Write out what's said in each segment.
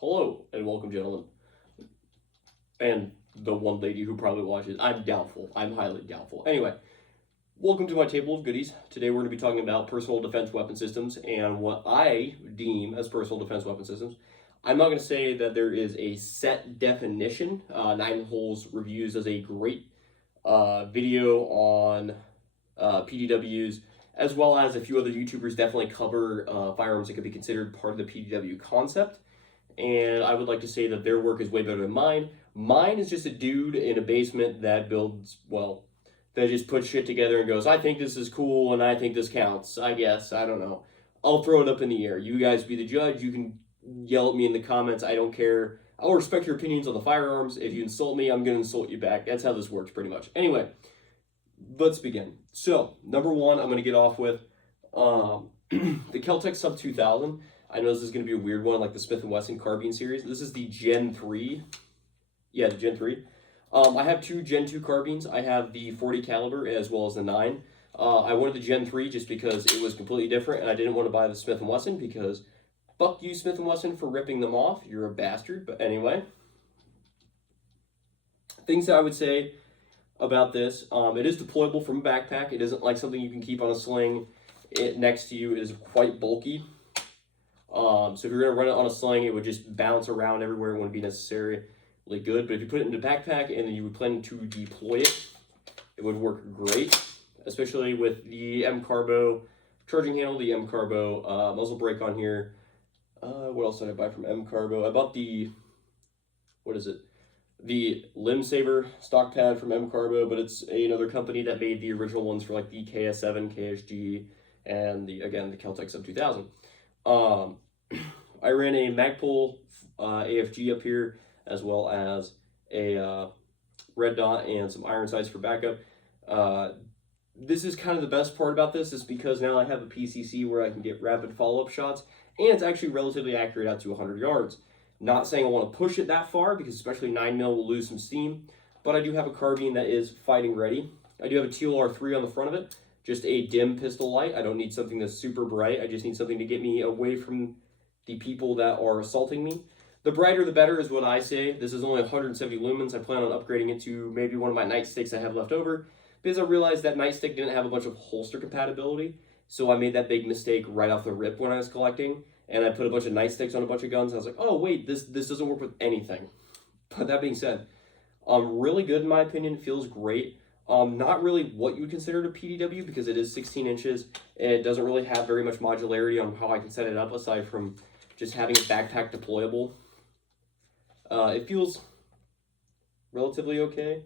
Hello and welcome, gentlemen, and the one lady who probably watches. I'm doubtful. I'm highly doubtful. Anyway, welcome to my table of goodies. Today we're going to be talking about personal defense weapon systems and what I deem as personal defense weapon systems. I'm not going to say that there is a set definition. Nine Holes Reviews does a great video on PDWs, as well as a few other YouTubers definitely cover firearms that could be considered part of the PDW concept. And I would like to say that their work is way better than mine. Mine is just a dude in a basement that builds, well, that just puts shit together and goes, I think this is cool and I think this counts. I guess. I don't know. I'll throw it up in the air. You guys be the judge. You can yell at me in the comments. I don't care. I'll respect your opinions on the firearms. If you insult me, I'm going to insult you back. That's how this works pretty much. Anyway, let's begin. So, number one, I'm going to get off with the Kel-Tec Sub 2000. I know this is going to be a weird one, like the Smith & Wesson carbine series. This is the Gen 3. Yeah, the Gen 3. I have two Gen 2 carbines. I have the 40 caliber as well as the 9. I wanted the Gen 3 just because it was completely different, and I didn't want to buy the Smith & Wesson because fuck you, Smith & Wesson, for ripping them off. You're a bastard. But anyway, things that I would say about this. It is deployable from a backpack. It isn't like something you can keep on a sling next to you. It is quite bulky. So if you're going to run it on a sling, it would just bounce around everywhere. It wouldn't be necessarily good. But if you put it in a backpack and then you would plan to deploy it, it would work great, especially with the M-Carbo charging handle, the M-Carbo muzzle brake on here. What else did I buy from M-Carbo? I bought the, what is it? The Limb Saver stock pad from M-Carbo, but it's another company that made the original ones for like the KS7, KSG, and the Kel-Tec Sub 2000. I ran a Magpul AFG up here, as well as a red dot and some iron sights for backup. This is kind of the best part about this is because now I have a PCC where I can get rapid follow-up shots, and it's actually relatively accurate out to 100 yards. Not saying I want to push it that far, because especially 9mm will lose some steam, but I do have a carbine that is fighting ready. I do have a TLR3 on the front of it, just a dim pistol light. I don't need something that's super bright. I just need something to get me away from the people that are assaulting me. The brighter the better is what I say. This is only 170 lumens. I plan on upgrading it to maybe one of my nightsticks I have left over, because I realized that nightstick didn't have a bunch of holster compatibility, so I made that big mistake right off the rip when I was collecting, and I put a bunch of nightsticks on a bunch of guns. I was like, oh wait, this doesn't work with anything. But that being said, really good in my opinion. It feels great. Not really what you would consider a PDW because it is 16 inches and it doesn't really have very much modularity on how I can set it up aside from just having it backpack deployable. It feels relatively okay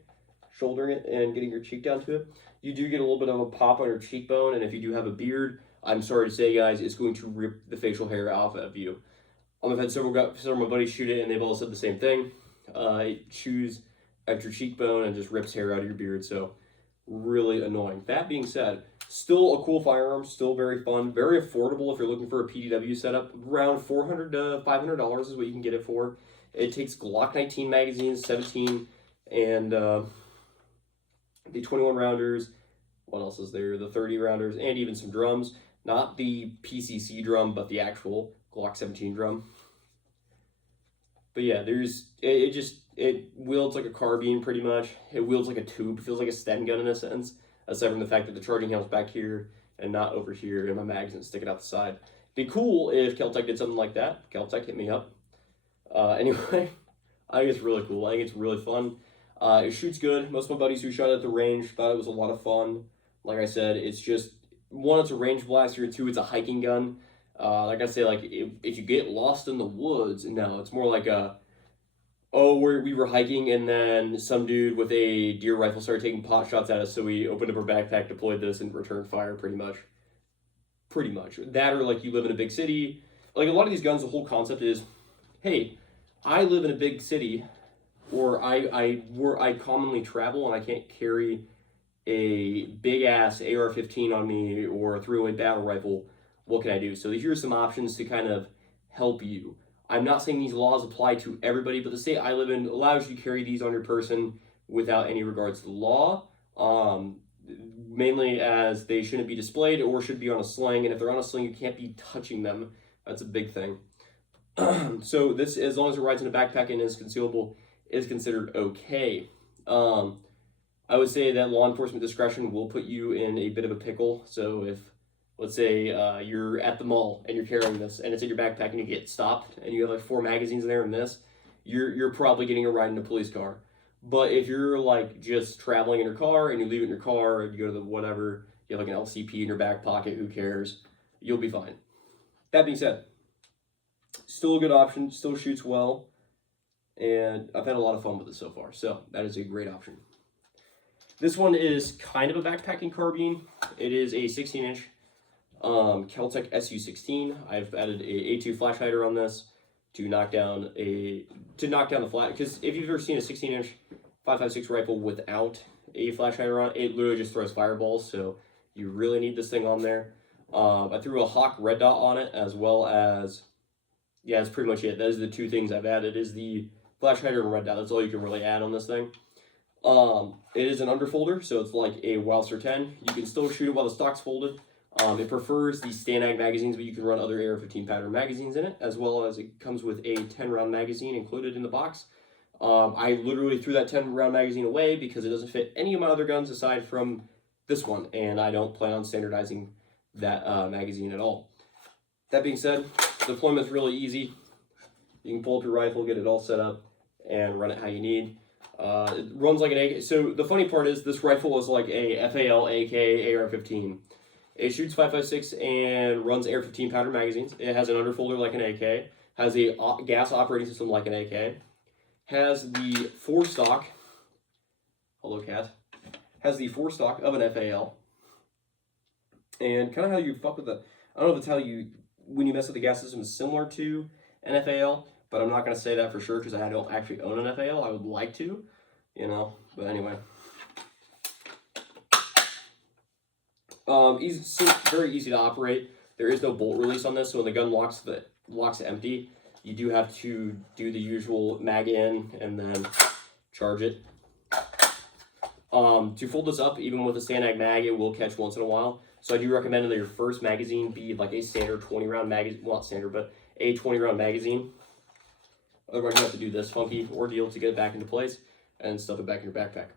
shouldering it and getting your cheek down to it. You do get a little bit of a pop on your cheekbone, and if you do have a beard, I'm sorry to say, guys, it's going to rip the facial hair off of you. I've had several of my buddies shoot it, and they've all said the same thing. It chews at your cheekbone and just rips hair out of your beard, so really annoying. That being said, still a cool firearm, still very fun, very affordable if you're looking for a PDW setup. Around $400 to $500 is what you can get it for. It takes Glock 19 magazines, 17, and the 21 rounders. What else is there? The 30 rounders, and even some drums. Not the PCC drum, but the actual Glock 17 drum. But yeah, it wields like a carbine pretty much. It wields like a tube. It feels like a Sten gun in a sense, aside from the fact that the charging handle's back here and not over here, and my magazine's sticking out the side. Be cool if Kel-Tec did something like that. Kel-Tec, hit me up. Anyway, I think it's really cool. I think it's really fun. It shoots good. Most of my buddies who shot at the range thought it was a lot of fun. Like I said, it's just, one, it's a range blaster, two, it's a hiking gun. Like I say, like if you get lost in the woods, no, it's more like we were hiking and then some dude with a deer rifle started taking pot shots at us, so we opened up our backpack, deployed this, and returned fire pretty much. That, or like you live in a big city. Like a lot of these guns, the whole concept is, hey, I live in a big city, or I commonly travel and I can't carry a big ass AR-15 on me or a 308 battle rifle. What can I do? So here's some options to kind of help you. I'm not saying these laws apply to everybody, but the state I live in allows you to carry these on your person without any regards to the law. Mainly as they shouldn't be displayed or should be on a sling, and if they're on a sling, you can't be touching them. That's a big thing. So this, as long as it rides in a backpack and is concealable, is considered okay. I would say that law enforcement discretion will put you in a bit of a pickle. So if, let's say, you're at the mall and you're carrying this and it's in your backpack and you get stopped and you have like 4 magazines in there and this, you're probably getting a ride in a police car. But if you're like just traveling in your car and you leave it in your car and you go to the whatever, you have like an LCP in your back pocket, who cares? You'll be fine. That being said, still a good option, still shoots well, and I've had a lot of fun with it so far. So that is a great option. This one is kind of a backpacking carbine. It is a 16-inch Keltec SU16. I've added a A2 flash hider on this to knock down the flat. Because if you've ever seen a 16-inch 5.56 rifle without a flash hider on, it literally just throws fireballs. So you really need this thing on there. I threw a Hawk red dot on it, as well as, yeah, that's pretty much it. Those are the 2 things I've added, is the flash hider and red dot. That's all you can really add on this thing. It is an underfolder, so it's like a Wildster 10. You can still shoot it while the stock's folded. It prefers the Stanag magazines, but you can run other AR-15 pattern magazines in it, as well as it comes with a 10-round magazine included in the box. I literally threw that 10-round magazine away because it doesn't fit any of my other guns aside from this one, and I don't plan on standardizing that magazine at all. That being said, deployment is really easy. You can pull up your rifle, get it all set up, and run it how you need. It runs like an AK. So the funny part is this rifle is like a FAL, AK, AR-15. It shoots 5.56 and runs AR-15 pattern magazines. It has an underfolder like an AK. Has a gas operating system like an AK. Has the 4-stock. Hello, cat. Has the 4-stock of an FAL. And kind of how you fuck with the, I don't know if it's how you, when you mess with the gas system, is similar to an FAL, but I'm not going to say that for sure because I don't actually own an FAL. I would like to, you know, but anyway. Very easy to operate. There is no bolt release on this, so when the gun locks empty, you do have to do the usual mag in and then charge it. To fold this up, even with a Stanag mag, it will catch once in a while. So I do recommend that your first magazine be like a standard 20-round magazine, well, not standard, but a 20-round magazine. Otherwise, you have to do this funky ordeal to get it back into place and stuff it back in your backpack.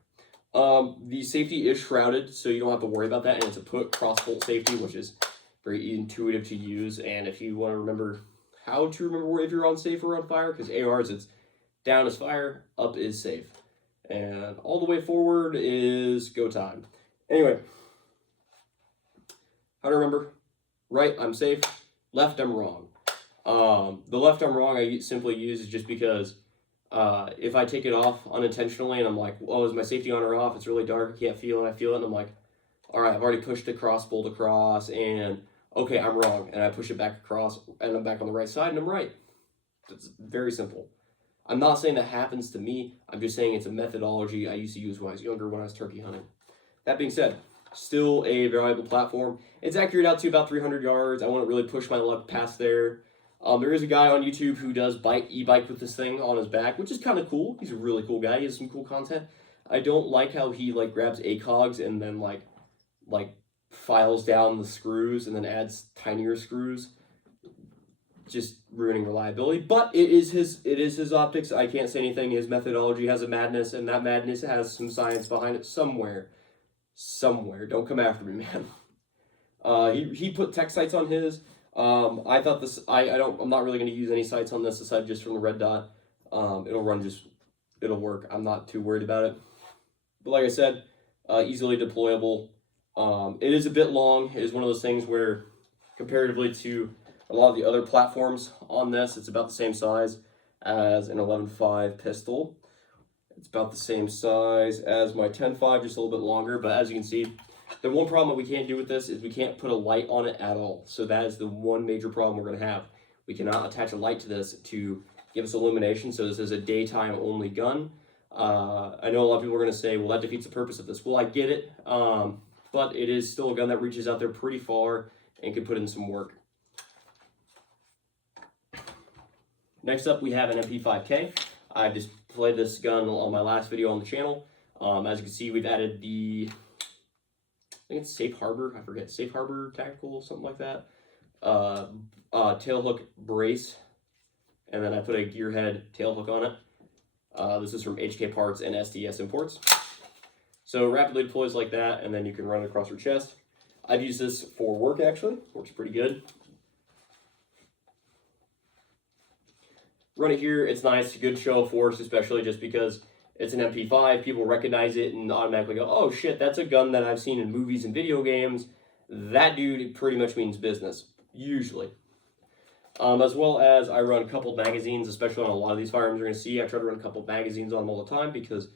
The safety is shrouded, so you don't have to worry about that, and it's a cross-bolt safety, which is very intuitive to use. And if you want to remember how to remember if you're on safe or on fire, because ARs, it's down is fire, up is safe. And all the way forward is go time. Anyway, how to remember? Right, I'm safe. Left, I'm wrong. The left, I'm wrong, I simply use just because if I take it off unintentionally and I'm like, oh, is my safety on or off? It's really dark, I can't feel it, I feel it, and I'm like, all right, I've already pushed the cross bolt across, and okay, I'm wrong, and I push it back across, and I'm back on the right side, and I'm right. It's very simple. I'm not saying that happens to me. I'm just saying it's a methodology I used to use when I was younger, when I was turkey hunting. That being said, still a valuable platform. It's accurate out to about 300 yards. I wouldn't really push my luck past there. There is a guy on YouTube who does e-bike with this thing on his back, which is kind of cool. He's a really cool guy. He has some cool content. I don't like how he like grabs ACOGs and then like files down the screws and then adds tinier screws. Just ruining reliability, but it is his optics. I can't say anything. His methodology has a madness, and that madness has some science behind it somewhere. Don't come after me, man. He put tech sights on his. I thought this. I'm not really going to use any sights on this aside just from the red dot. It'll work. I'm not too worried about it. But like I said, easily deployable. It is a bit long. It is one of those things where, comparatively to a lot of the other platforms on this, it's about the same size as an 11.5 pistol. It's about the same size as my 10.5, just a little bit longer. But as you can see, the one problem that we can't do with this is we can't put a light on it at all. So that is the one major problem we're going to have. We cannot attach a light to this to give us illumination. So this is a daytime only gun. I know a lot of people are going to say, well, that defeats the purpose of this. Well, I get it. But it is still a gun that reaches out there pretty far and can put in some work. Next up, we have an MP5K. I just played this gun on my last video on the channel. As you can see, we've added the, I think it's Safe Harbor, I forget, Safe Harbor Tactical, something like that. Tail hook brace and then I put a gearhead tail hook on it. This is from HK Parts and SDS Imports. So rapidly deploys like that, and then you can run it across your chest. I've used this for work actually, works pretty good. Run it here, it's nice, good show of force, especially just because it's an MP5, people recognize it and automatically go, oh shit, that's a gun that I've seen in movies and video games. That dude pretty much means business, usually. As well as I run coupled magazines, especially on a lot of these firearms you're going to see. I try to run coupled magazines on them all the time because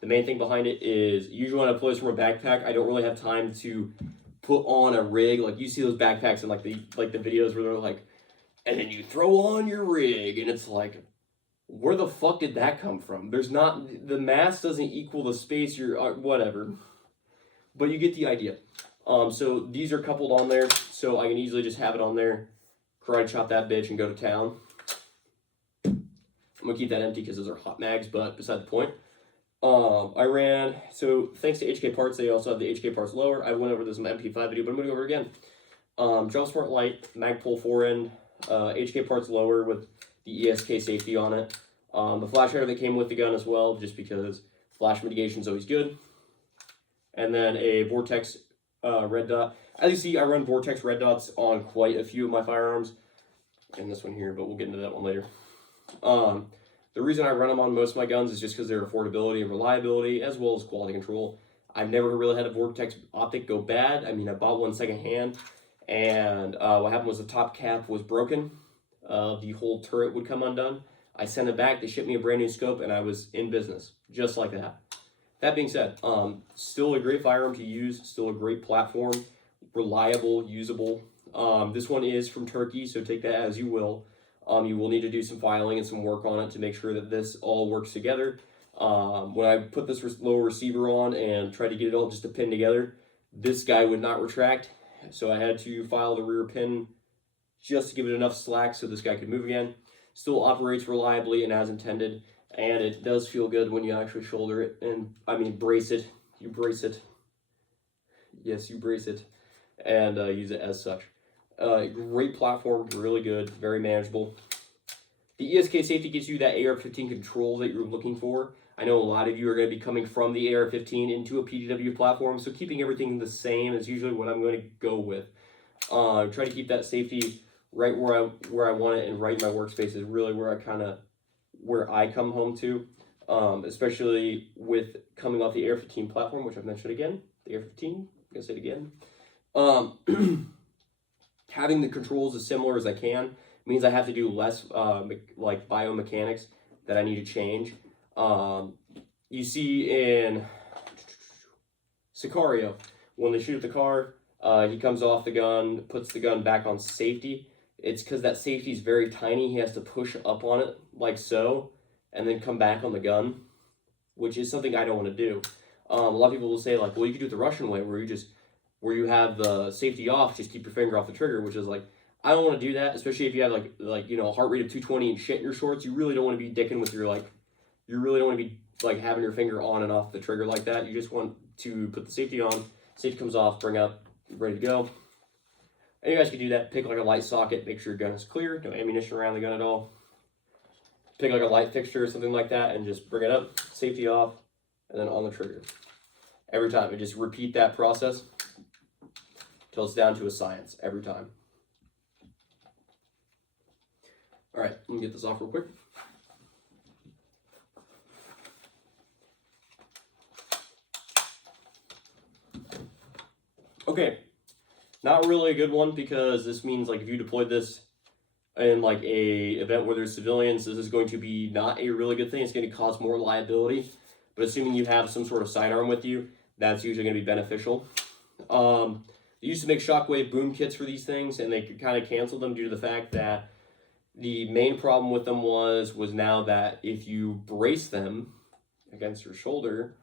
the main thing behind it is usually when I deploy this from a backpack, I don't really have time to put on a rig. Like you see those backpacks in like the videos where they're like, and then you throw on your rig, and it's like, where the fuck did that come from? There's not, the mass doesn't equal the space, you're, whatever. But you get the idea. So these are coupled on there, so I can easily just have it on there, karate chop that bitch, and go to town. I'm gonna keep that empty because those are hot mags, but beside the point. I ran, so thanks to HK Parts, they also have the HK Parts lower. I went over this in my MP5 video, but I'm gonna go over it again. Jump Smart Light, Magpul 4-end, HK Parts lower with the ESK safety on it. The flash hider that came with the gun as well, just because flash mitigation is always good. And then a Vortex red dot. As you see, I run Vortex red dots on quite a few of my firearms. And this one here, but we'll get into that one later. The reason I run them on most of my guns is just because their affordability and reliability, as well as quality control. I've never really had a Vortex optic go bad. I mean, I bought one secondhand, and what happened was the top cap was broken. The whole turret would come undone. I sent it back, they shipped me a brand new scope, and I was in business, just like that. That being said, still a great firearm to use, still a great platform, reliable, usable. This one is from Turkey, so take that as you will. You will need to do some filing and some work on it to make sure that this all works together. When I put this lower receiver on and tried to get it all just to pin together, this guy would not retract, so I had to file the rear pin just to give it enough slack so this guy could move again. Still operates reliably and as intended, and it does feel good when you actually shoulder it, and I mean brace it. You brace it. Yes, you brace it, and use it as such. Great platform, really good, very manageable. The ESK safety gives you that AR-15 control that you're looking for. I know a lot of you are going to be coming from the AR-15 into a PDW platform, so keeping everything the same is usually what I'm going to go with. Try to keep that safety right where I want it, and right in my workspace is really where I come home to, especially with coming off the AR-15 platform, which I've mentioned again. The AR-15, I'm gonna say it again. Having the controls as similar as I can means I have to do less like biomechanics that I need to change. You see in Sicario, when they shoot at the car, he comes off the gun, puts the gun back on safety. It's because that safety is very tiny. He has to push up on it like so, and then come back on the gun, which is something I don't want to do. A lot of people will say like, well, you could do it the Russian way, where you have the safety off, just keep your finger off the trigger, which is like, I don't want to do that, especially if you have like you know, a heart rate of 220 and shit in your shorts. You really don't want to be dicking with your you really don't want to be like having your finger on and off the trigger like that. You just want to put the safety on, safety comes off, bring up, ready to go. And you guys can do that. Pick like a light socket, make sure your gun is clear, no ammunition around the gun at all. Pick like a light fixture or something like that and just bring it up, safety off, and then on the trigger. Every time, and just repeat that process till it's down to a science every time. All right, let me get this off real quick. Okay, not really a good one because this means like if you deployed this in like a event where there's civilians, this is going to be not a really good thing. It's going to cause more liability. But assuming you have some sort of sidearm with you, that's usually going to be beneficial. They used to make shockwave boom kits for these things, and they kind of canceled them due to the fact that the main problem with them was now that if you brace them against your shoulder,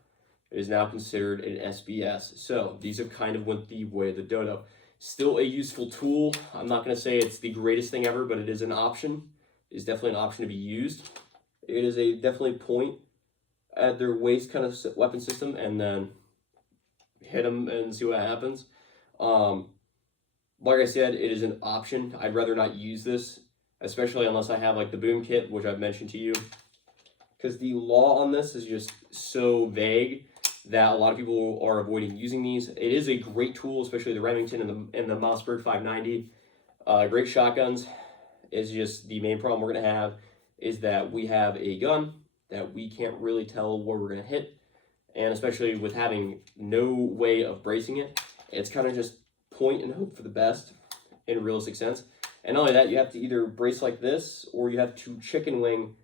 it is now considered an SBS. So these have kind of went the way of the dodo. Still a useful tool. I'm not going to say it's the greatest thing ever, but it is an option. It is definitely an option to be used. It is a definitely point at their waist kind of weapon system and then hit them and see what happens. Like I said, it is an option. I'd rather not use this especially unless I have like the boom kit, which I've mentioned to you. Because the law on this is just so vague that a lot of people are avoiding using these. It is a great tool, especially the Remington and the Mossberg 590. Great shotguns. Is just the main problem we're going to have is that we have a gun that we can't really tell where we're going to hit. And especially with having no way of bracing it, it's kind of just point and hope for the best in a realistic sense. And not only that, you have to either brace like this or you have to chicken wing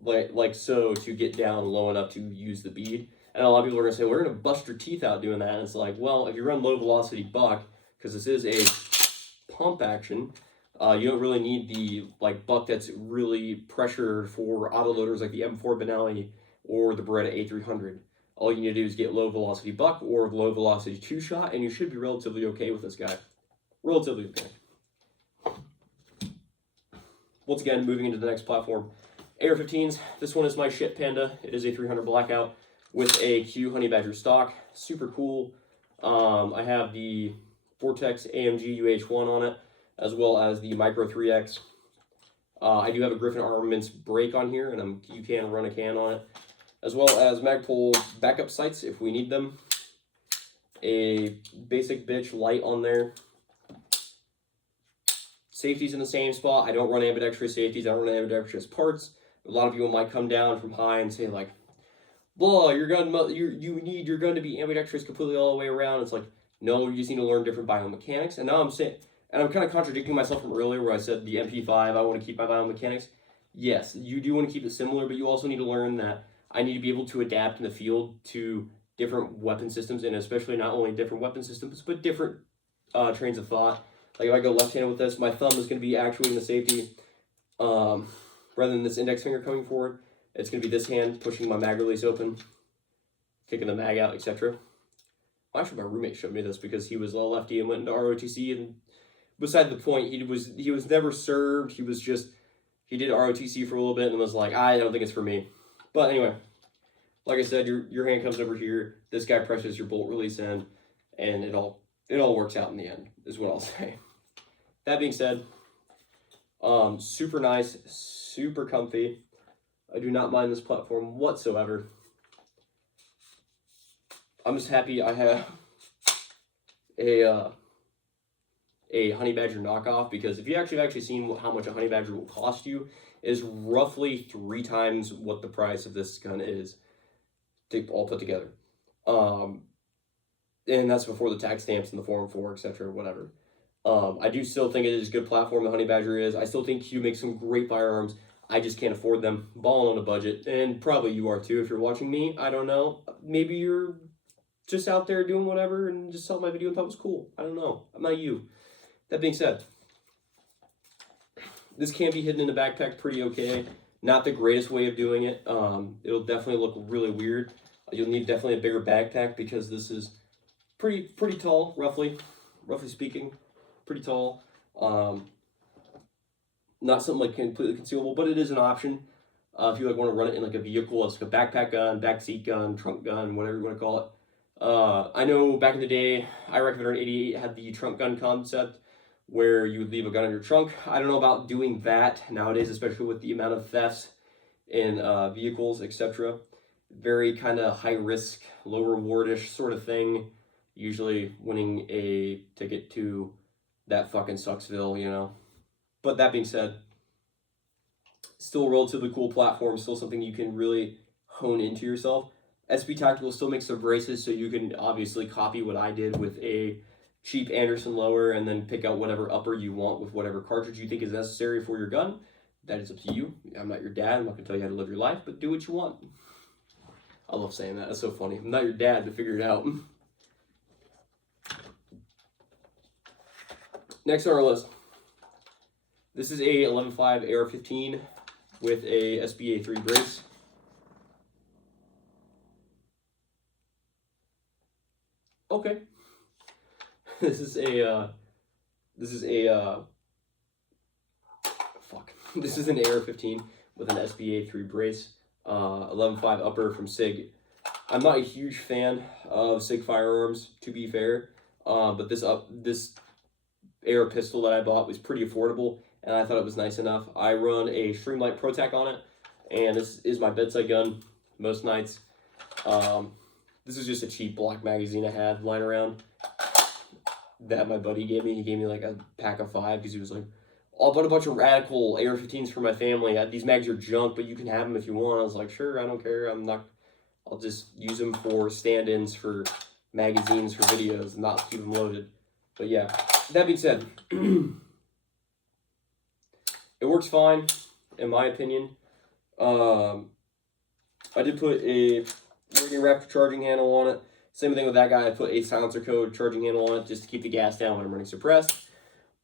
like so to get down low enough to use the bead. And a lot of people are going to say, we're going to bust your teeth out doing that. And it's like, well, if you run low velocity buck, because this is a pump action, you don't really need the like buck that's really pressured for autoloaders like the M4 Benelli or the Beretta A300. All you need to do is get low velocity buck or low velocity 2-shot, and you should be relatively okay with this guy. Relatively okay. Once again, moving into the next platform. AR-15s, this one is my shit Panda. It is a 300 blackout with a Q Honey Badger stock. Super cool. I have the Vortex AMG UH1 on it, as well as the Micro 3X. I do have a Griffin Armaments brake on here, and you can run a can on it, as well as Magpul backup sights if we need them. A basic bitch light on there. Safeties in the same spot. I don't run ambidextrous safeties. I don't run ambidextrous parts. A lot of people might come down from high and say like, "Blah, your gun, you need your gun to be ambidextrous completely all the way around." It's like, no, you just need to learn different biomechanics. And now I'm saying, and I'm kind of contradicting myself from earlier where I said the MP5, I want to keep my biomechanics. Yes, you do want to keep it similar, but you also need to learn that I need to be able to adapt in the field to different weapon systems, and especially not only different weapon systems, but different trains of thought. Like if I go left-handed with this, my thumb is going to be actuating the safety. Rather than this index finger coming forward, it's going to be this hand pushing my mag release open, kicking the mag out, etc. Actually, my roommate showed me this because he was a lefty and went into ROTC, and beside the point, he was never served. He did ROTC for a little bit and was like, I don't think it's for me. But anyway, like I said, your hand comes over here. This guy presses your bolt release in, and it all works out in the end, is what I'll say. That being said, super nice, super comfy. I do not mind this platform whatsoever. I'm just happy I have a Honey Badger knockoff, because if you actually seen how much a Honey Badger will cost you, is roughly 3 times what the price of this gun is all put together. And that's before the tax stamps and the 404, etc., whatever. I do still think it is a good platform, the Honey Badger is. I still think Q makes some great firearms. I just can't afford them. Balling on a budget, and probably you are too if you're watching me. I don't know. Maybe you're just out there doing whatever and just saw my video and thought it was cool. I don't know. I'm not you. That being said, this can be hidden in the backpack pretty okay. Not the greatest way of doing it. It'll definitely look really weird. You'll need definitely a bigger backpack because this is pretty tall, roughly speaking, pretty tall. Not something like completely concealable, but it is an option if you like want to run it in like a vehicle. It's like a backpack gun, backseat gun, trunk gun, whatever you want to call it. I know back in the day, Iraq Veteran 88 had the trunk gun concept where you would leave a gun in your trunk. I don't know about doing that nowadays, especially with the amount of thefts in vehicles, etc. Very kind of high risk, low rewardish sort of thing. Usually winning a ticket to that fucking Sucksville, you know. But that being said, still a relatively cool platform, still something you can really hone into yourself. SB Tactical still makes some braces, so you can obviously copy what I did with a cheap Anderson lower and then pick out whatever upper you want with whatever cartridge you think is necessary for your gun. That is up to you. I'm not your dad. I'm not going to tell you how to live your life, but do what you want. I love saying that. That's so funny. I'm not your dad to figure it out. Next on our list. This is a 11.5 AR-15 with a SBA-3 brace. Okay. This is an AR-15 with an SBA-3 brace. 11.5 upper from SIG. I'm not a huge fan of SIG firearms, to be fair, but this AR pistol that I bought was pretty affordable, and I thought it was nice enough. I run a Streamlight ProTac on it, and this is my bedside gun most nights. This is just a cheap black magazine I had lying around that my buddy gave me. He gave me like a pack of 5 because he was like, "I'll put a bunch of radical AR-15s for my family. These mags are junk, but you can have them if you want." I was like, "Sure, I don't care. I'll just use them for stand-ins for magazines for videos and not keep them loaded." But yeah, that being said, it works fine, in my opinion. I did put a Radio Raptor charging handle on it. Same thing with that guy. I put a silencer code charging handle on it just to keep the gas down when I'm running suppressed.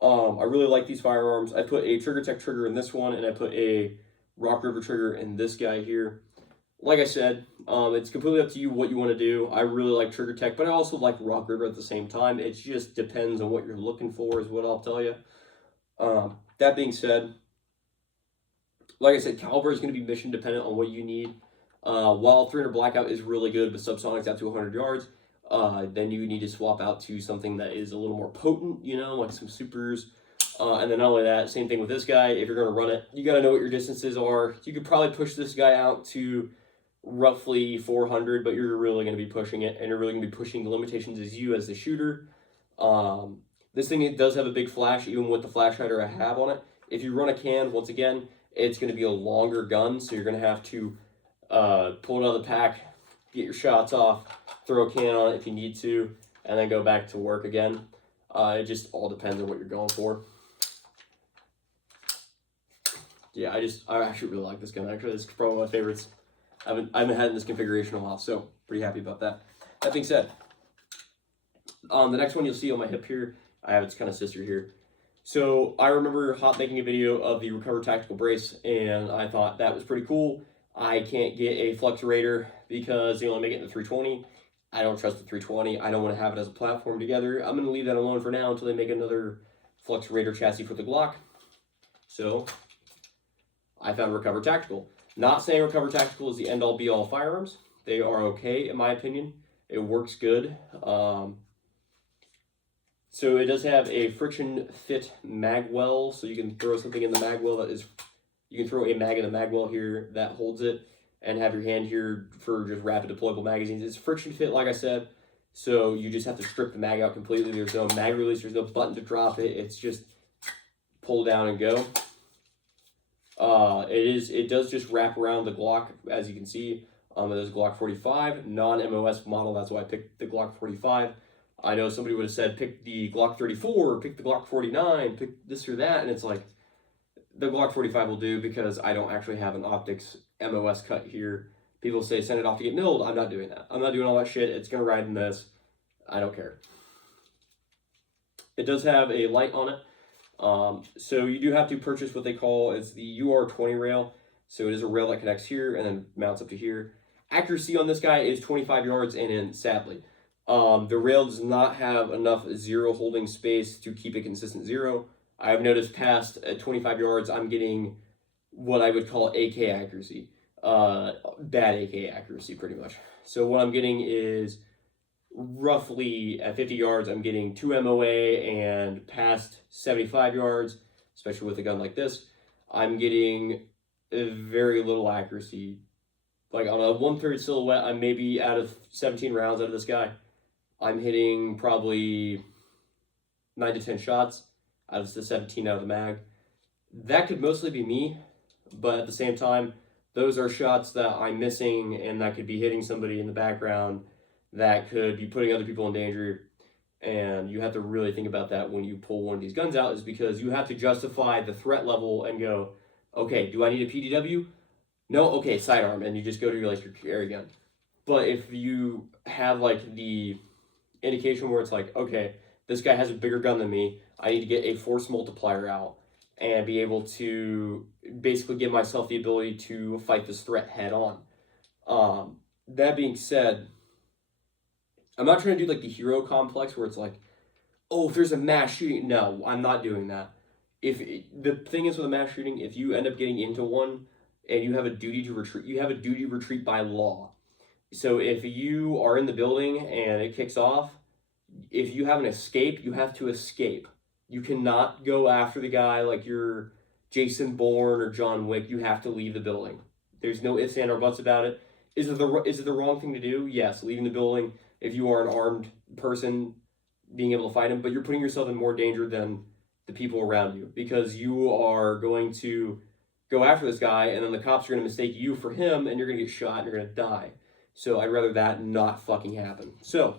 I really like these firearms. I put a Trigger Tech trigger in this one, and I put a Rock River trigger in this guy here. Like I said, it's completely up to you what you want to do. I really like Trigger Tech, but I also like Rock River at the same time. It just depends on what you're looking for is what I'll tell you. That being said, like I said, caliber is going to be mission dependent on what you need. While 300 Blackout is really good with subsonics out to 100 yards, then you need to swap out to something that is a little more potent, you know, like some supers. And then not only that, same thing with this guy. If you're going to run it, you got to know what your distances are. You could probably push this guy out to roughly 400, but you're really going to be pushing it, and you're really going to be pushing the limitations as you as the shooter. This thing, it does have a big flash, even with the flash hider I have on it. If you run a can, once again, it's going to be a longer gun, so you're going to have to pull it out of the pack, get your shots off, throw a can on it if you need to, and then go back to work again. It just all depends on what you're going for. Yeah, I actually really like this gun. Actually, this is probably my favorites. I haven't had in this configuration in a while, so pretty happy about that. That being said, the next one you'll see on my hip here, I have its kind of sister here. So I remember Hot making a video of the Recover Tactical Brace, and I thought that was pretty cool. I can't get a Fluxerator because they only make it in the 320. I don't trust the 320. I don't want to have it as a platform together. I'm going to leave that alone for now until they make another Fluxerator chassis for the Glock. So I found Recover Tactical. Not saying Recover Tactical is the end-all be-all firearms. They are okay, in my opinion. It works good. So it does have a friction fit mag well, so you can throw something in the mag well that is, you can throw a mag in the mag well here that holds it, and have your hand here for just rapid deployable magazines. It's friction fit, like I said, so you just have to strip the mag out completely. There's no mag release, there's no button to drop it. It's just pull down and go. It does just wrap around the Glock, as you can see. It is Glock 45, non-MOS model. That's why I picked the Glock 45. I know somebody would have said pick the Glock 34, pick the Glock 49, pick this or that, and it's like the Glock 45 will do because I don't actually have an optics MOS cut here. People say send it off to get milled. I'm not doing that. I'm not doing all that shit. It's gonna ride in this. I don't care. It does have a light on it. So you do have to purchase what they call, it's the UR20 rail. So it is a rail that connects here and then mounts up to here. Accuracy on this guy is 25 yards, and in, sadly, the rail does not have enough zero holding space to keep a consistent zero. I've noticed past 25 yards, I'm getting what I would call AK accuracy. Bad AK accuracy, pretty much. So what I'm getting is roughly at 50 yards, I'm getting 2 MOA, and past 75 yards, especially with a gun like this, I'm getting very little accuracy. Like on a 1/3 silhouette, I'm maybe out of 17 rounds out of this guy, I'm hitting probably 9 to 10 shots out of the 17 out of the mag. That could mostly be me, but at the same time, those are shots that I'm missing, and that could be hitting somebody in the background, that could be putting other people in danger. And you have to really think about that when you pull one of these guns out, is because you have to justify the threat level and go, okay, do I need a PDW? No, okay, sidearm, and you just go to your carry gun. But if you have like the indication where it's like, okay, this guy has a bigger gun than me, I need to get a force multiplier out and be able to basically give myself the ability to fight this threat head on. That being said, I'm not trying to do like the hero complex where it's like, oh, if there's a mass shooting. No, I'm not doing that. The thing is with a mass shooting, if you end up getting into one and you have a duty to retreat, you have a duty to retreat by law. So if you are in the building and it kicks off, if you have an escape, you have to escape. You cannot go after the guy like you're Jason Bourne or John Wick. You have to leave the building. There's no ifs, and or buts about it. Is it the wrong thing to do? Yes, leaving the building if you are an armed person, being able to fight him, but you're putting yourself in more danger than the people around you because you are going to go after this guy, and then the cops are going to mistake you for him, and you're going to get shot and you're going to die. So I'd rather that not fucking happen. So,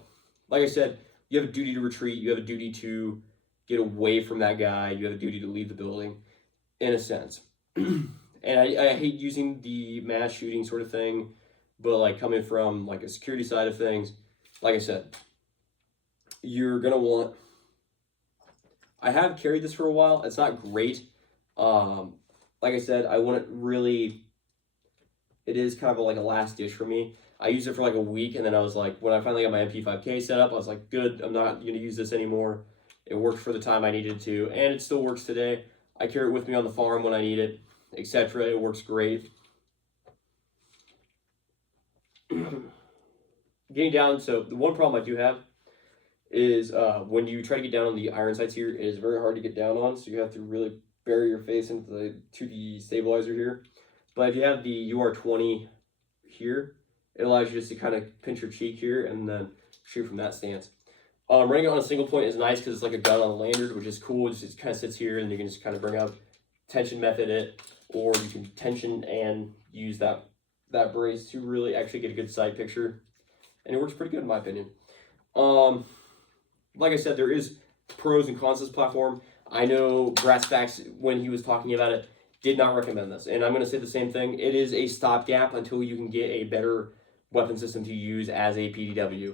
like I said, you have a duty to retreat. You have a duty to get away from that guy. You have a duty to leave the building, in a sense. And I hate using the mass shooting sort of thing, but like coming from like a security side of things, like I said, you're gonna want. I have carried this for a while. It's not great. Like I said, I wouldn't really. It is kind of like a last dish for me. I used it for like a week, and then I was like, when I finally got my MP5K set up, I was like, good, I'm not going to use this anymore. It worked for the time I needed to, and it still works today. I carry it with me on the farm when I need it, etc. It works great. Getting down, so the one problem I do have is when you try to get down on the iron sights here, it is very hard to get down on, so you have to really bury your face into the stabilizer here. But if you have the UR20 here, it allows you just to kind of pinch your cheek here and then shoot from that stance. Running it on a single point is nice because it's like a gun on a lanyard, which is cool. It just kind of sits here and you can just kind of bring up tension method it, or you can tension and use that brace to really actually get a good side picture. And it works pretty good in my opinion. Like I said, there is pros and cons to this platform. I know Brassfax, when he was talking about it, did not recommend this. And I'm going to say the same thing. It is a stopgap until you can get a better weapon system to use as a PDW.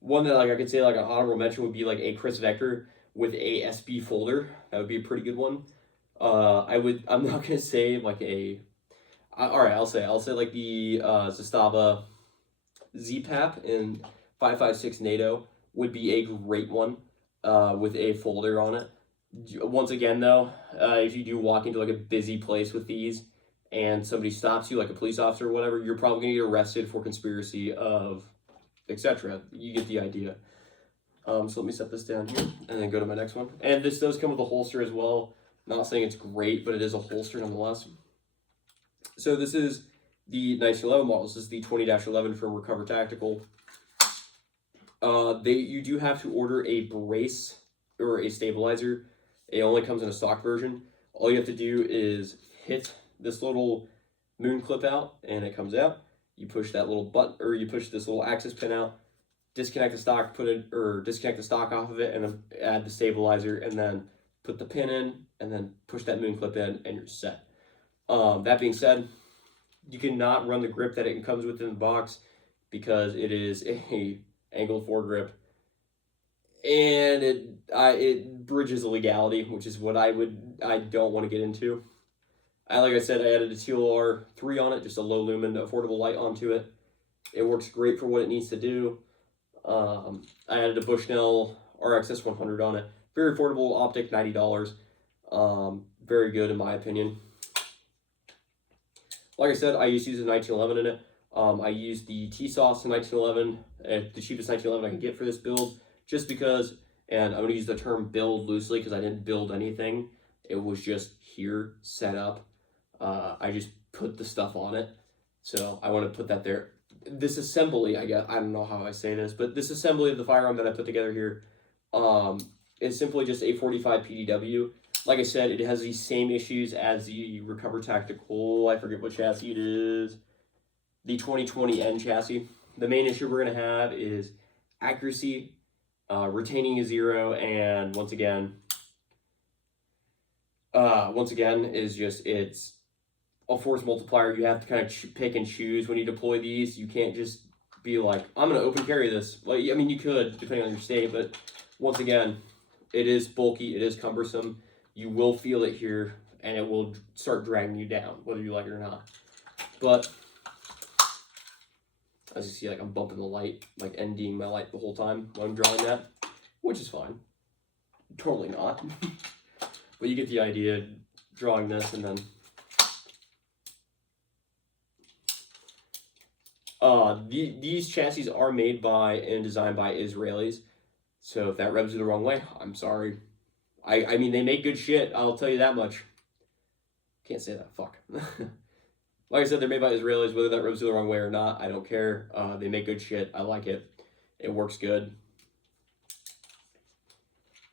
One that like I could say like an honorable mention would be like a Chris Vector with a SB folder. That would be a pretty good one. I'm not going to say like all right, I'll say like the Zastava ZPAP in 5.56 NATO would be a great one with a folder on it. Once again, though, if you do walk into like a busy place with these and somebody stops you, like a police officer or whatever, you're probably going to get arrested for conspiracy of etc. You get the idea. So let me set this down here and then go to my next one. And this does come with a holster as well. Not saying it's great, but it is a holster nonetheless. So this is the 1911 model. This is the 20-11 from Recover Tactical. You do have to order a brace or a stabilizer. It only comes in a stock version. All you have to do is hit this little moon clip out and it comes out. You push that little button, or you push this little access pin out, disconnect the stock, disconnect the stock off of it, and then add the stabilizer, and then put the pin in, and then push that moon clip in, and you're set. That being said, you cannot run the grip that it comes with in the box because it is a angled foregrip, and it bridges the legality, which is what I don't want to get into. Like I said, I added a TLR3 on it, just a low lumen affordable light onto it. It works great for what it needs to do. I added a Bushnell RXS 100 on it. Very affordable optic, $90. Very good in my opinion. Like I said, I used to use a 1911 in it. I used the T-Sauce 1911, the cheapest 1911 I can get for this build, just because, and I'm going to use the term build loosely because I didn't build anything. It was just here, set up. I just put the stuff on it. So I want to put that there. This assembly, I don't know how I say this, but this assembly of the firearm that I put together here is simply just a 45 PDW. Like I said, it has the same issues as the Recover Tactical, I forget what chassis it is, the 2020N chassis. The main issue we're going to have is accuracy, retaining a 0, and once again is just, it's a force multiplier. You have to kind of pick and choose when you deploy these. You can't just be like, I'm going to open carry this. Well, I mean, you could, depending on your state, but once again, it is bulky, it is cumbersome. You will feel it here, and it will start dragging you down, whether you like it or not. But, as you see, like, I'm bumping the light, like, NDing my light the whole time when I'm drawing that, which is fine. Totally not. But you get the idea, drawing this, and then these chassis are made by and designed by Israelis. So if that rubs you the wrong way, I'm sorry. I mean, they make good shit. I'll tell you that much. Can't say that. Fuck. Like I said, they're made by Israelis. Whether that rubs you the wrong way or not, I don't care. They make good shit. I like it. It works good.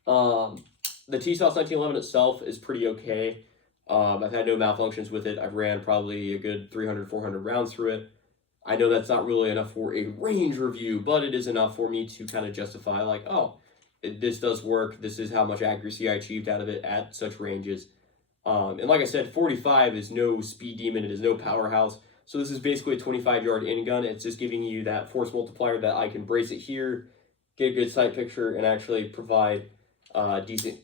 The TSOS 1911 itself is pretty okay. I've had no malfunctions with it. I've ran probably a good 300, 400 rounds through it. I know that's not really enough for a range review, but it is enough for me to kind of justify, like, oh, this does work. This is how much accuracy I achieved out of it at such ranges. And like I said, 45 is no speed demon. It is no powerhouse. So this is basically a 25-yard in gun. It's just giving you that force multiplier that I can brace it here, get a good sight picture, and actually provide decent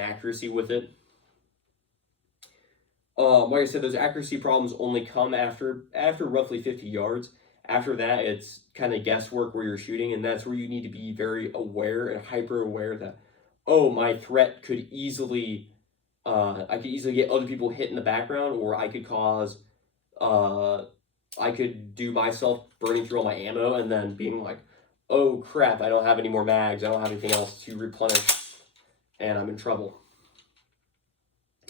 accuracy with it. Like I said, those accuracy problems only come after roughly 50 yards. After that, it's kind of guesswork where you're shooting, and that's where you need to be very aware and hyper aware that, oh, my threat could easily, I could easily get other people hit in the background, or I could cause, I could do myself burning through all my ammo and then being like, oh crap, I don't have any more mags, I don't have anything else to replenish, and I'm in trouble.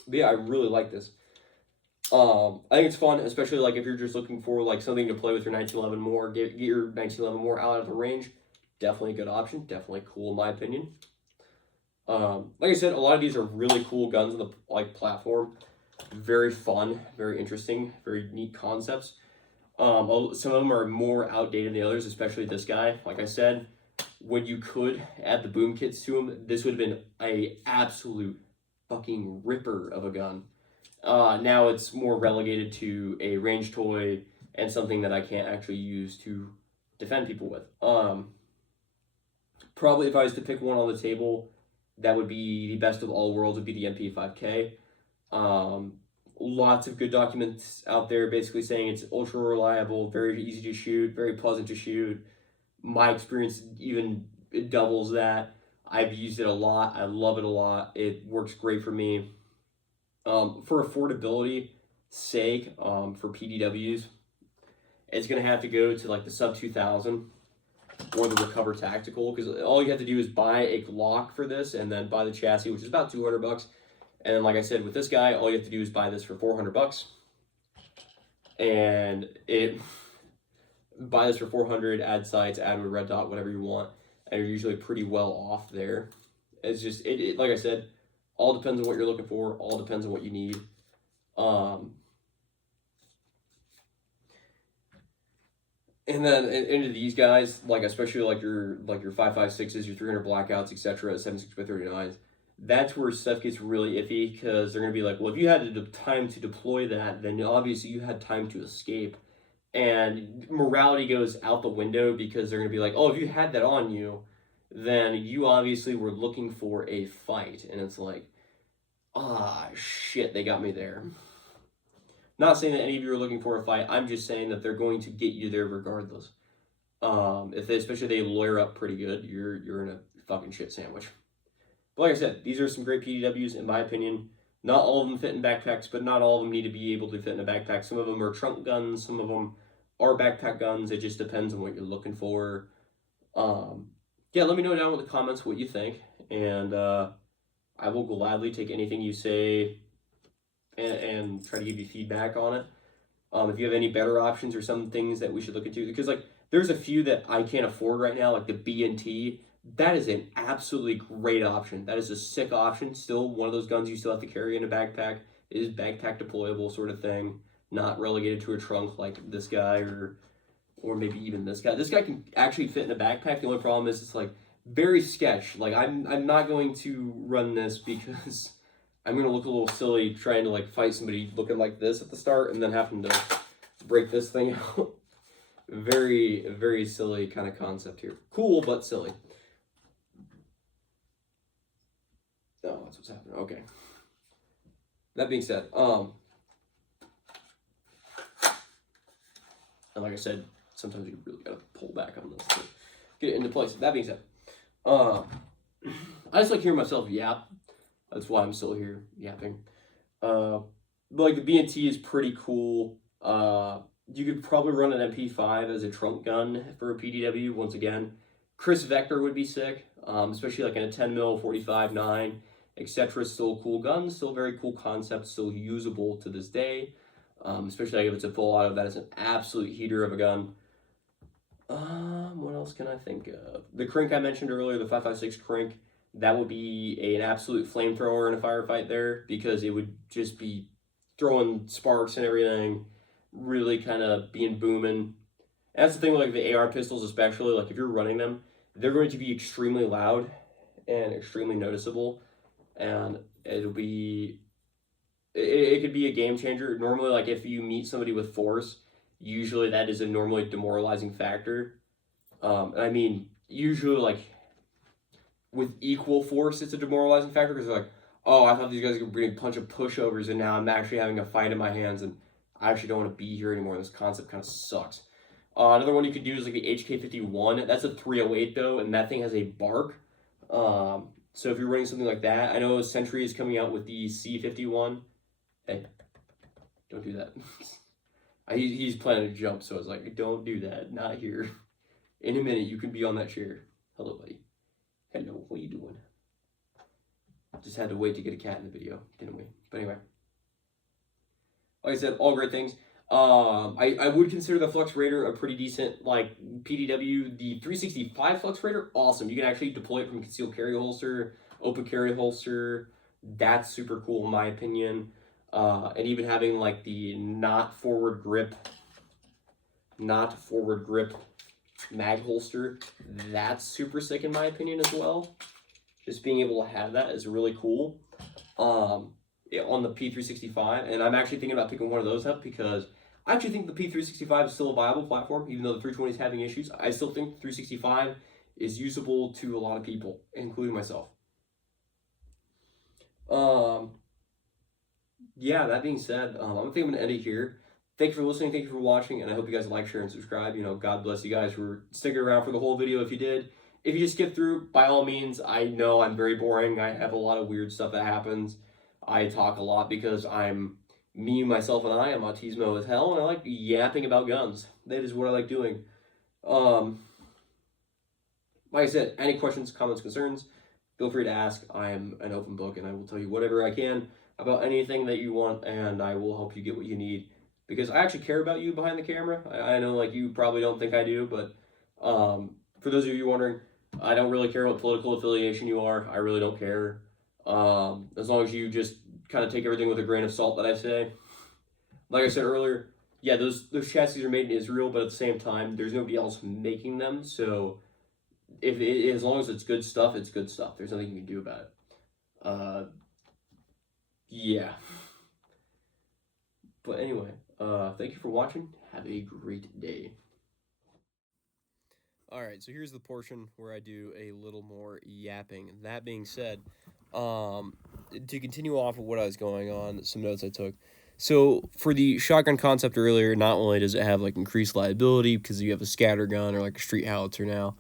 But yeah, I really like this. I think it's fun, especially like if you're just looking for like something to play with your 1911 more, get your 1911 more out of the range. Definitely a good option. Definitely cool in my opinion. Like I said, a lot of these are really cool guns on the platform. Very fun, very interesting, very neat concepts. Some of them are more outdated than the others, especially this guy. Like I said, when you could add the boom kits to him, this would have been a absolute fucking ripper of a gun. Now it's more relegated to a range toy and something that I can't actually use to defend people with. Probably if I was to pick one on the table, that would be the best of all worlds, would be the MP5K. Lots of good documents out there basically saying it's ultra reliable, very easy to shoot, very pleasant to shoot. My experience even doubles that. I've used it a lot. I love it a lot. It works great for me. For affordability sake, for PDWs, it's going to have to go to like the sub 2000 or the Recover Tactical, because all you have to do is buy a Glock for this and then buy the chassis, which is about $200. And then, like I said, with this guy, all you have to do is buy this for $400. And buy this for 400, add sights, add a red dot, whatever you want, and you're usually pretty well off there. It's just, like I said, all depends on what you're looking for. All depends on what you need. And then into these guys, like especially like your 5.56s, your 300 blackouts, etc., 76x39s. That's where stuff gets really iffy, because they're gonna be like, well, if you had the time to deploy that, then obviously you had time to escape, and morality goes out the window, because they're gonna be like, oh, if you had that on you, then you obviously were looking for a fight, and it's like, shit, they got me there. Not saying that any of you are looking for a fight. I'm just saying that they're going to get you there regardless. Especially they lawyer up pretty good, you're in a fucking shit sandwich. But like I said, these are some great PDWs in my opinion. Not all of them fit in backpacks, but not all of them need to be able to fit in a backpack. Some of them are trunk guns, some of them are backpack guns. It just depends on what you're looking for. Yeah, let me know down in the comments what you think, and I will gladly take anything you say and try to give you feedback on it. If you have any better options or some things that we should look into, because like there's a few that I can't afford right now, like the B&T. That is an absolutely great option. That is a sick option. Still one of those guns you still have to carry in a backpack. It is backpack deployable sort of thing, not relegated to a trunk like this guy or maybe even this guy. This guy can actually fit in a backpack. The only problem is it's like very sketch. Like I'm not going to run this because I'm gonna look a little silly trying to like fight somebody looking like this at the start and then having to break this thing out. Very, very silly kind of concept here. Cool, but silly. Oh, that's what's happening. Okay. That being said, and like I said, sometimes you really gotta pull back on this to get it into place. That being said, I just like hearing myself yap. That's why I'm still here yapping. But like the B&T is pretty cool. You could probably run an MP5 as a trunk gun for a PDW. Once again, Chris Vector would be sick, especially like in a 10 mil, 45, 9, etc. Still a cool gun, still very cool concept, still usable to this day. Especially like if it's a full auto, that is an absolute heater of a gun. What else can I think of? The Krink I mentioned earlier, the 5.56 Krink, that would be an absolute flamethrower in a firefight there, because it would just be throwing sparks and everything, really kind of being booming. And that's the thing with like the AR pistols, especially like if you're running them, they're going to be extremely loud and extremely noticeable, and it could be a game changer. Normally, like if you meet somebody with force, usually that is a normally demoralizing factor. And I mean, usually like with equal force, it's a demoralizing factor, because they're like, oh, I thought these guys were bring a bunch of pushovers, and now I'm actually having a fight in my hands, and I actually don't want to be here anymore. This concept kind of sucks. Another one you could do is like the HK51. That's a 308 though, and that thing has a bark. So if you're running something like that, I know Sentry is coming out with the C51. Hey, don't do that. He's planning to jump, so I was like, don't do that. Not here. In a minute, you can be on that chair. Hello, buddy. Hello, what are you doing? Just had to wait to get a cat in the video, didn't we? But anyway. Like I said, all great things. I would consider the Flux Raider a pretty decent like PDW. The 365 Flux Raider, awesome. You can actually deploy it from concealed carry holster, open carry holster. That's super cool in my opinion. And even having like the not forward grip mag holster, that's super sick in my opinion as well. Just being able to have that is really cool. On the P365, and I'm actually thinking about picking one of those up, because I actually think the P365 is still a viable platform, even though the 320 is having issues. I still think the 365 is usable to a lot of people, including myself. Yeah, that being said, I think I'm gonna end it here. Thank you for listening, thank you for watching, and I hope you guys like, share, and subscribe. You know, God bless you guys for sticking around for the whole video if you did. If you just skip through, by all means, I know I'm very boring. I have a lot of weird stuff that happens. I talk a lot because I'm me, myself, and I am autismo as hell, and I like yapping about guns. That is what I like doing. Like I said, any questions, comments, concerns, feel free to ask. I am an open book, and I will tell you whatever I can about anything that you want, and I will help you get what you need, because I actually care about you behind the camera. I know like you probably don't think I do, but for those of you wondering, I don't really care what political affiliation you are. I really don't care. As long as you just kind of take everything with a grain of salt that I say. Like I said earlier, yeah, those chassis are made in Israel, but at the same time, there's nobody else making them. So as long as it's good stuff, it's good stuff. There's nothing you can do about it. Yeah. But anyway, thank you for watching. Have a great day. All right, so here's the portion where I do a little more yapping. That being said, to continue off of what I was going on, some notes I took. So for the shotgun concept earlier, not only does it have like increased liability because you have a scatter gun or like a street howitzer now,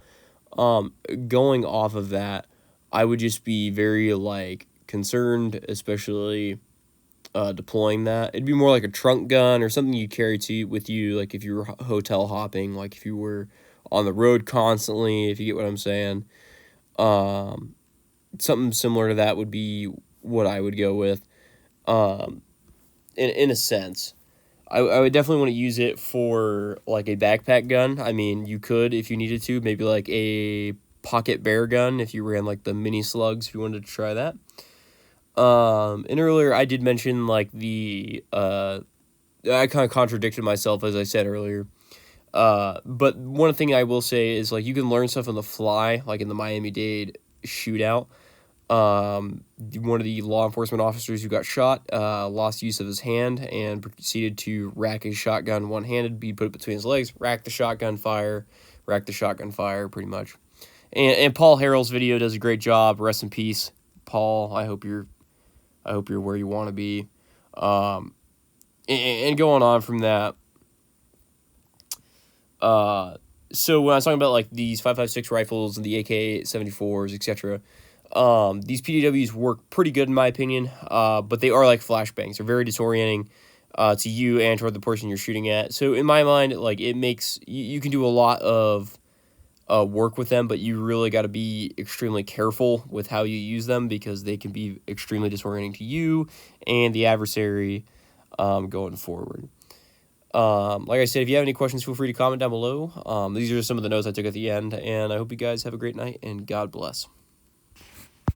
going off of that, I would just be very like concerned, especially deploying that. It'd be more like a trunk gun or something you carry with you, like if you were hotel hopping, like if you were on the road constantly, if you get what I'm saying. Something similar to that would be what I would go with. In a sense, I would definitely want to use it for like a backpack gun. I mean, you could, if you needed to, maybe like a pocket bear gun if you ran like the mini slugs, if you wanted to try that. And earlier I did mention like I kind of contradicted myself, as I said earlier. But one thing I will say is like you can learn stuff on the fly, like in the Miami-Dade shootout. One of the law enforcement officers who got shot lost use of his hand and proceeded to rack his shotgun one-handed. He put it between his legs, rack the shotgun fire, pretty much. And Paul Harrell's video does a great job. Rest in peace, Paul. I hope you're where you want to be. And going on from that. So when I was talking about like these 5.56 rifles and the AK-74s, etc., these PDWs work pretty good in my opinion, but they are like flashbangs. They're very disorienting to you and toward the person you're shooting at. So in my mind, like it makes you can do a lot of work with them, but you really got to be extremely careful with how you use them because they can be extremely disorienting to you and the adversary going forward. Like I said, if you have any questions, feel free to comment down below. These are some of the notes I took at the end, and I hope you guys have a great night, and God bless.